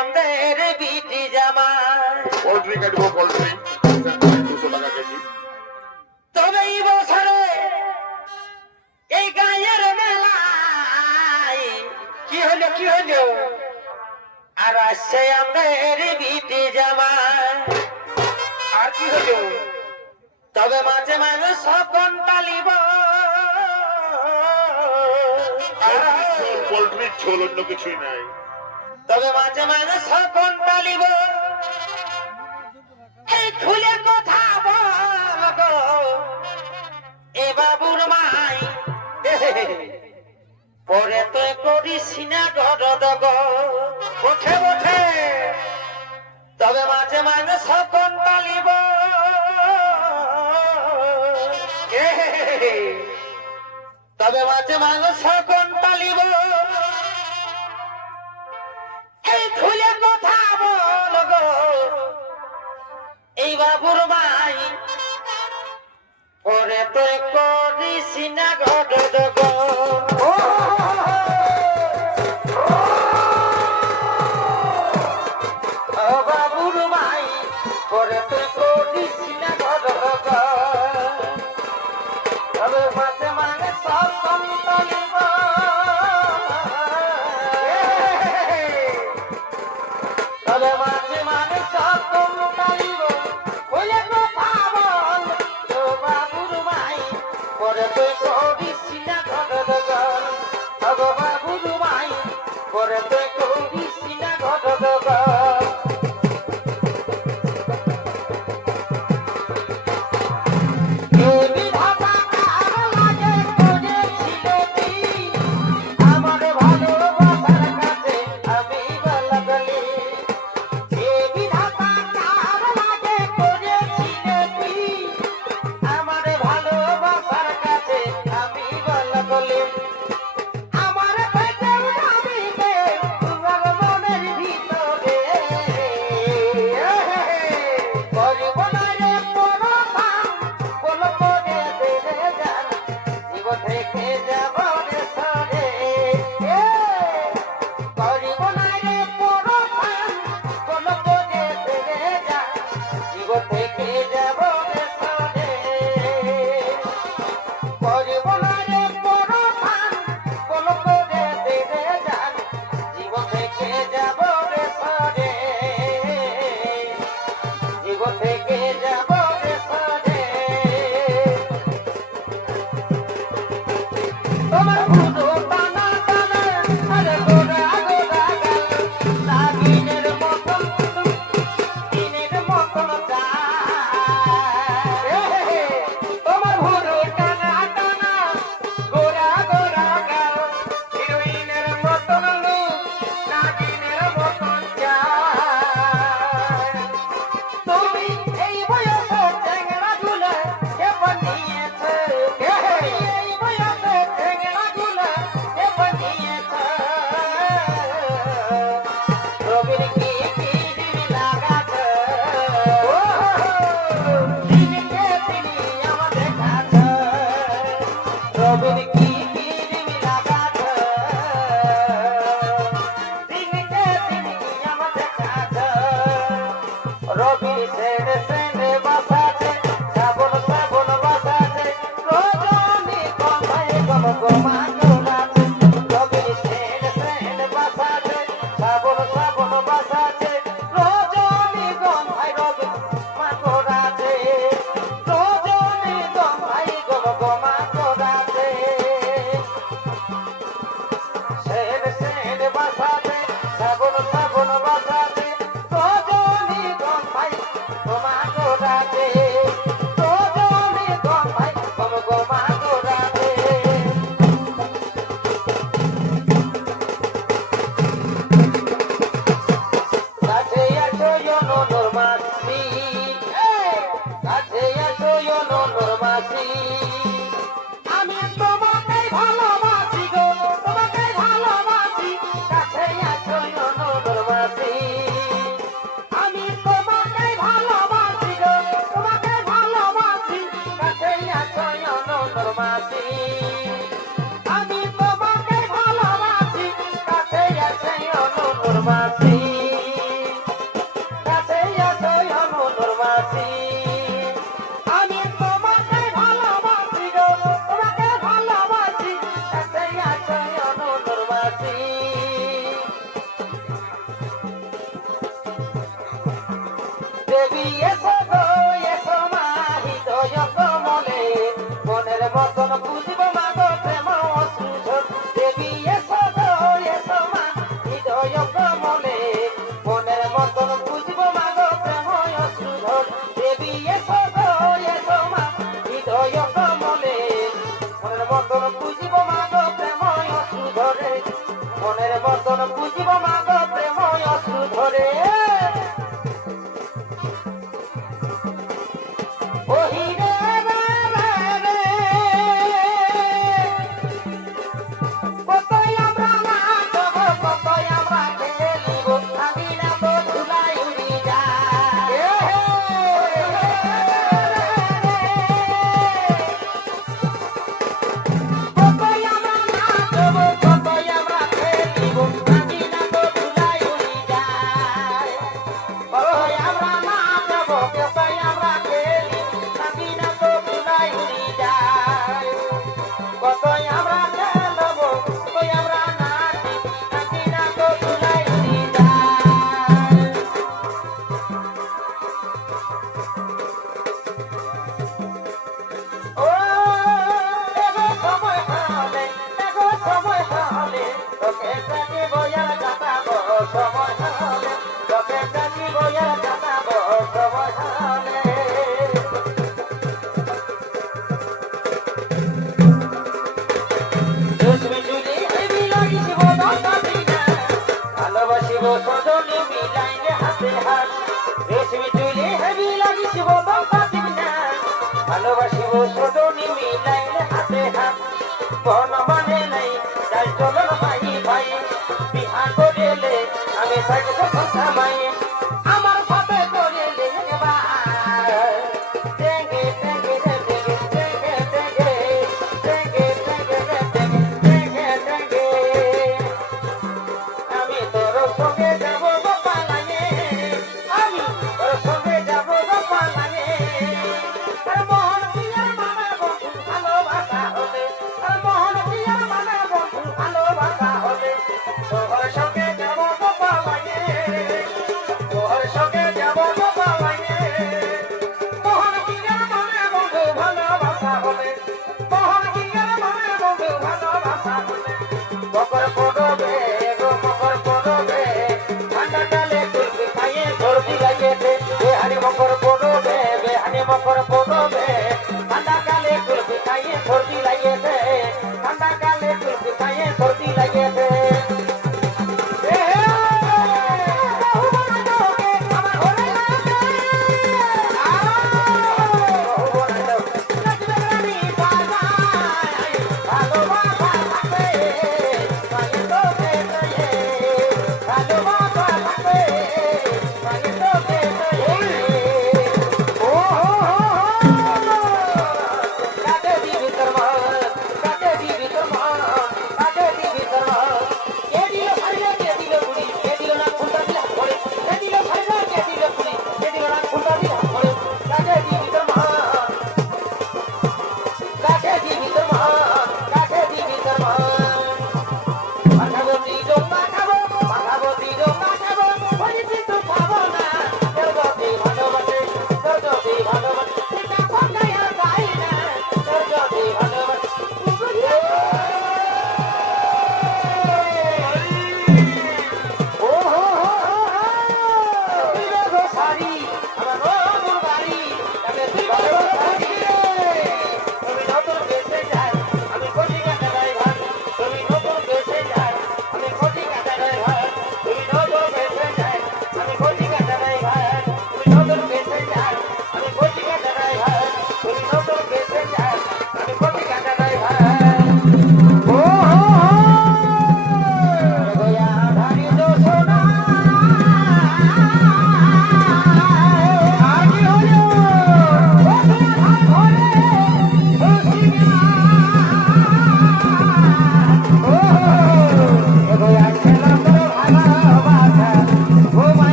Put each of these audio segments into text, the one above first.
আমাদের বিটি জামাই পোল্ট্রি কাটবো পোল্ট্রি 200 টাকা কেজি। তবে এই বছরে এই গায়ের মেলায় কি হলো আর আসছে আমাদের বিটি জামাই আর কি হলো তবে মাঝে মাঝে সকন টালিব পোল্ট্রির ঝোল অন্য কিছুই নাই। তবে মাঝে মাঝে সকন টালিব এই খুলে কথা বল গো এ বাবুর মাই পরে তো করিস না গরদ গো ওঠে ওঠে তবে মাঝে মাঝে সকন টালিব তবে মাঝে মাঝে সকন টালিব এই খুলে কথা বল গো এই বাবুর মাই পরে তো করিস না গরদ গো ও বাবুর মাই পরে তো করিস না গরদ গো তবে মাঝে মাঝে সকন টালিব তবে মাঝে মাঝে সকন টালিব খুলে কথা বল ও বাবুর মাই পরে তো করিস না গরদ গো ও বাবুর মাই পরে তো করিস না গরদ গো রবি সেনে সেনে বাসাছে শ্রাবণ শ্রাবণ বাসাছে রজনী কথায় গম গমা গোলাছে রবি সেনে সেনে বাসাছে শ্রাবণ শ্রাবণ বাসাছে রজনী গন্ধায় রবি মা গোলাছে রজনী গন্ধায় গম গমা গোলাছে সেনে সেনে বাসাছে শ্রাবণ শ্রাবণ বাসাছে আমি তোমাকে ভালোবাসি গো তোমাকে ভালোবাসি কাছে আছো নদরবাসী আমি তোমাকে ভালোবাসি গো তোমাকে দেবী এসো গো এসো মা হৃদয় কমলে মনের মতন বুঝবো মা গো প্রেম অসুধর দেবী এসো গো এসো মা হৃদয় কমলে মনের মতন বুঝবো মা গো প্রেম অসুধর দেবী এসো গো এসো মা হৃদয় কমলে মনের মতন বুঝবো মা গো প্রেম অসুধরে মনের মতন বুঝবো মা গো প্রেম অসুধরে ওহিরে কতই আমরা নাচব কতই আমরা খেলিব আমি না তো ধুলাই উড়ি যায় কতই আমরা নাচব কতই আমরা খেলিব আমি না তো ধুলাই উড়ি যায় ওই আমরা নাচব কতই আমরা খেলিব আমি না তো ধুলাই উড়ি যায় কতই আমরা খেলব কতই আমরা নাচি নাচি না তো ধুলাই উড়ি যায় ও এগো সময় হলে তোকে কাটি বইয়ার কাটাবো সময় হলে তোকে কাটি বইয়ার কাটাবো সময় হলে দুশ্মী চুলি হেবি লাগিছিব দশদিনা ভালোবাসিব সজনী মিলাইলে হাতে হাত রেশমি চুলি হেবি লাগিছিব দশদিনা ভালোবাসিব সজনী মিলাইলে হাতে হাত বন মানে নাই যাই চলন ভাই ভাই বিহা করিলে আমি থাকবো কথা মাই আমার সাথে করিলে একবার টেঙ্গে টেঙ্গে টেঙ্গে টেঙ্গে টেঙ্গে টেঙ্গে টেঙ্গে টেঙ্গে টেঙ্গে আমি তোর সঙ্গে যাব গো পালায়ে আমি তোর সঙ্গে যাব গো পালায়ে তার মোহন পিয়ার মানা বন্ধু ভালোবাসা হলে তার মোহন পিয়ার মানা বন্ধু ভালোবাসা হলে তোর সঙ্গে যাব গো পালায়ে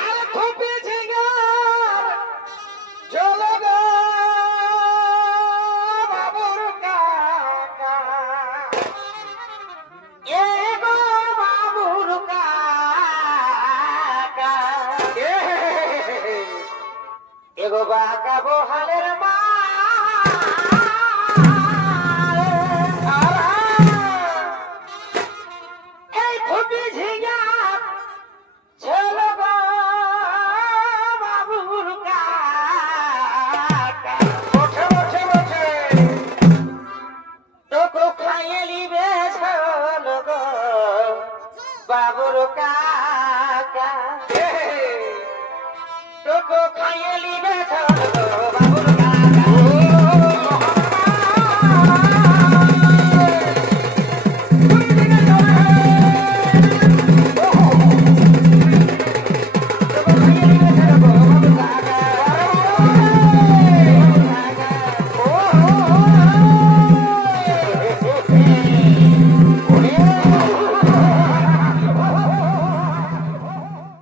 আর খুবই ঝিঙ্গার চলো গো বাবুর কাকা এ গো বাবুর কাকা এগো বাঁকা বহালের মা এই খুবই ঝিঙ্গার চলো গো বাবুর কাকা ওঠে ওঠে ওঠে তোকে খাইয়ে লিবে চলো গো বাবুর কাকা তোকে খাইয়ে লিবে চলো গো